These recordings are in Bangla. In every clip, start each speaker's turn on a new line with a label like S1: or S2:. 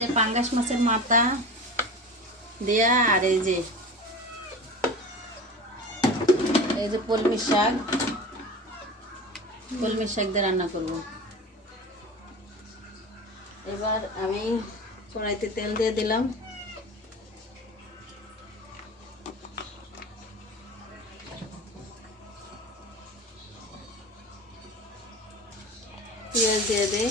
S1: পাঙ্গাস মাছের মাথা দেয়া আর এই যে এই যে কলমি শাক কলমি শাক দিয়ে রান্না করব। এবার আমি কড়াইতে তেল দিয়ে দিলাম। পেঁয়াজ দিয়ে দিই।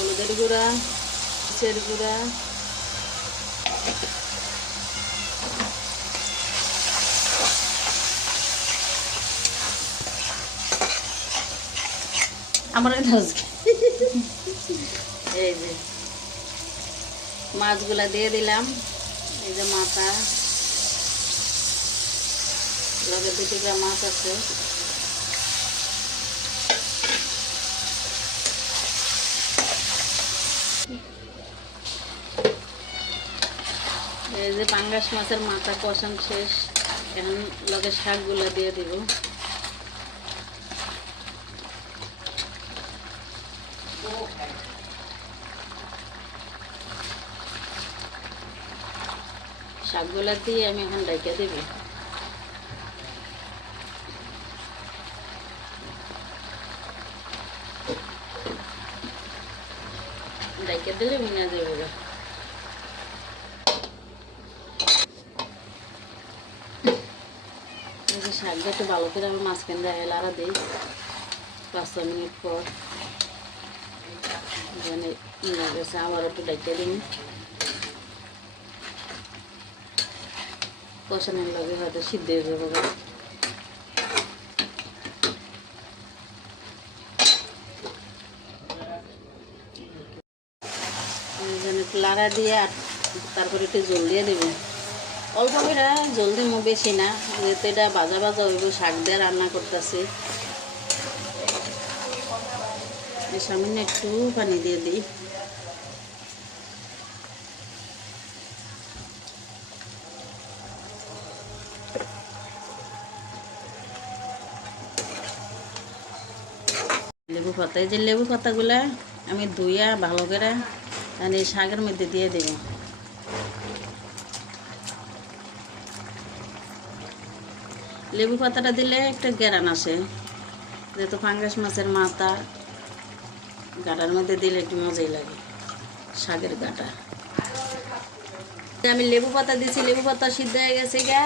S1: হলুদের গুঁড়া মরিচের গুঁড়া। আমার এই যে, মাছগুলা দিয়ে দিলাম। এই যে মাথা। লগে দু মাছ আছে। এই যে পাঙ্গাস মাছের মাথা কষান শেষ, এখন লগে শাকগুলো দিয়ে দিব। শাকগুলো দিয়ে আমি এখন ডাইকে দেব। ডাইকে দিলে মিনা দেবে গা। এই যে শাকটা একটু ভালো করে আমি মাঝখান দিয়ে এলারা দিই। পাঁচ ছ মিনিট পর। আবার একটু ডাইকে দিন। কষানোর লগে হয়তো সিদ্ধ হয়ে যাবে লাড়া দিয়ে আর তারপরে একটু জল দিয়ে দেবো। অল্প করে জল দিব বেশি না, যেহেতু এটা বাজা বাজা হইব, শাক দিয়ে রান্না করতেছি। সামান্য একটু পানি দিয়ে দিই। লেবু পাতা এই যে লেবু পাতাগুলা আমি ধুইয়া ভালো করে শাকের মধ্যে দিয়ে দেব। লেবু পাতাটা দিলে একটা গেরান আসে। যেহেতু ফাঙ্গাস মাছের মাথা, গাটার মধ্যে দিলে একটু মজাই লাগে, শাকের গাটা। আমি লেবু পাতা দিছি, লেবু পাতা সিদ্ধ হয়ে গেছে গা।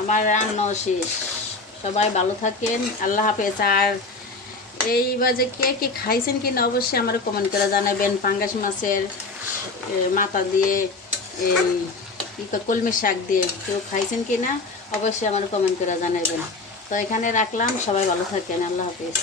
S1: আমার রান্নাও শেষ। সবাই ভালো থাকেন, আল্লাহ হাফেজ। আর এই বাজে কে কে খাইছেন কি না, অবশ্যই আমার কমেন্ট করে জানাবেন। পাঙ্গাস মাছের মাথা দিয়ে এই কলমের শাক দিয়ে কেউ খাইছেন কি না, অবশ্যই আমার কমেন্ট করে জানাবেন তো এখানে রাখলাম, সবাই ভালো থাকেন, আল্লাহ হাফিজ।